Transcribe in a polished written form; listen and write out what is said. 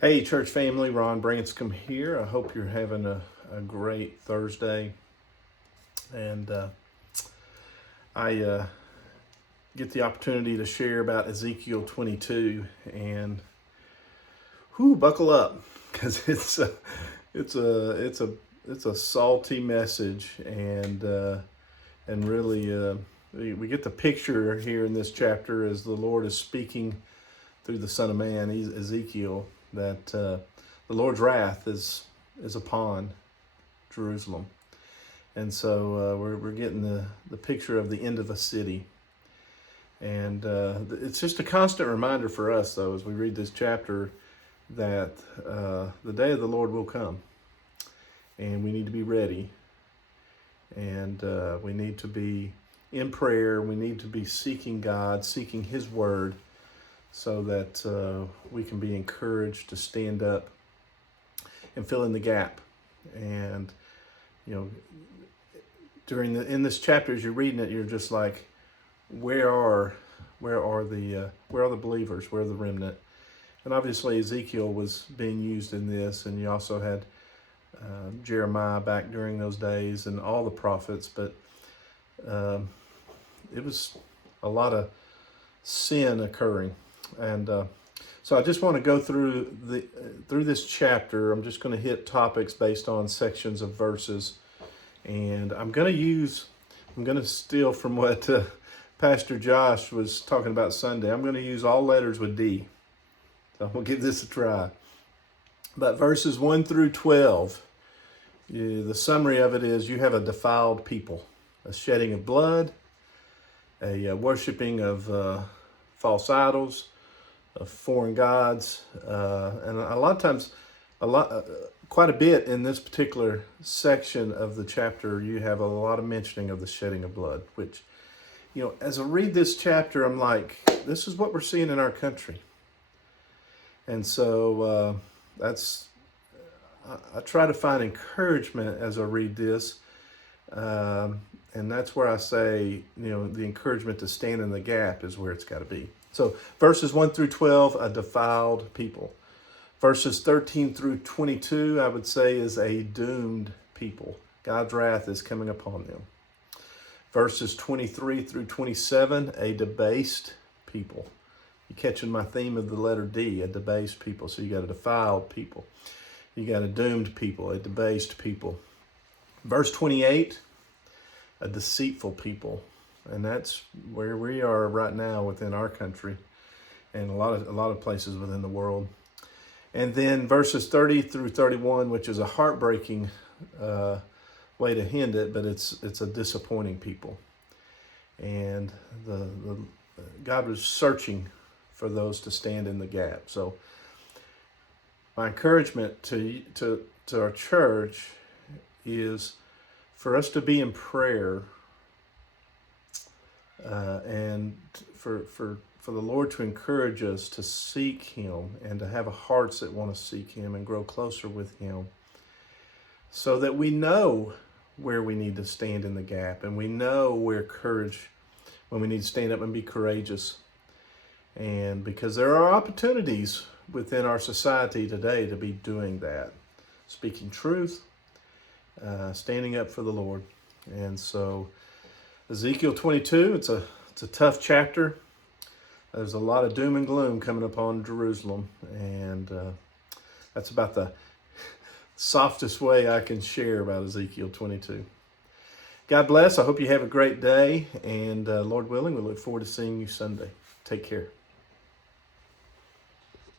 Hey, church family, Ron Branscombe here. I hope you're having a great Thursday. And I get the opportunity to share about Ezekiel 22. And buckle up, because it's a salty message, and really we get the picture here in this chapter as the Lord is speaking through the Son of Man, Ezekiel, that the Lord's wrath is upon Jerusalem. And so we're getting the picture of the end of a city. And it's just a constant reminder for us, though, as we read this chapter, that the day of the Lord will come. And we need to be ready. And we need to be in prayer. We need to be seeking God, seeking His Word, so that we can be encouraged to stand up and fill in the gap. And in this chapter, as you're reading it, you're just like, where are the believers? Where are the remnant? And obviously Ezekiel was being used in this, and you also had Jeremiah back during those days, and all the prophets. But it was a lot of sin occurring. And so I just want to go through this chapter. I'm just going to hit topics based on sections of verses, and I'm going to steal from what Pastor Josh was talking about Sunday. I'm going to use all letters with D. So I'm going to give this a try. But verses 1 through 12, the summary of it is: you have a defiled people, a shedding of blood, a worshiping of false idols, of foreign gods, and a lot of times, quite a bit in this particular section of the chapter, you have a lot of mentioning of the shedding of blood, which, as I read this chapter, I'm like, this is what we're seeing in our country. And so I try to find encouragement as I read this, and that's where I say, the encouragement to stand in the gap is where it's got to be. So verses 1 through 12, a defiled people. Verses 13 through 22, I would say, is a doomed people. God's wrath is coming upon them. Verses 23 through 27, a debased people. You catching my theme of the letter D, a debased people. So you got a defiled people. You got a doomed people, a debased people. Verse 28, a deceitful people. And that's where we are right now within our country, and a lot of places within the world. And then verses 30 through 31, which is a heartbreaking way to end it, but it's a disappointing people. And God was searching for those to stand in the gap. So my encouragement to our church is for us to be in prayer, and for the Lord to encourage us to seek Him, and to have hearts that want to seek Him and grow closer with Him, so that we know where we need to stand in the gap, and we know when we need to stand up and be courageous. And because there are opportunities within our society today to be doing that, speaking truth, standing up for the Lord. And so Ezekiel 22, it's a tough chapter. There's a lot of doom and gloom coming upon Jerusalem, and that's about the softest way I can share about Ezekiel 22. God bless. I hope you have a great day, and Lord willing, we look forward to seeing you Sunday. Take care.